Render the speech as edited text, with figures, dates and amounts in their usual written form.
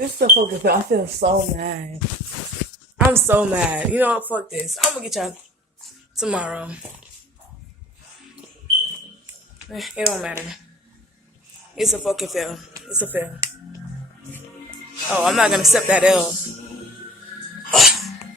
This is a fucking fail. I feel so mad. I'm so mad. You know what? Fuck this. I'm gonna get y'all tomorrow. It don't matter. It's a fucking fail. It's a fail. Oh, I'm not gonna accept that L.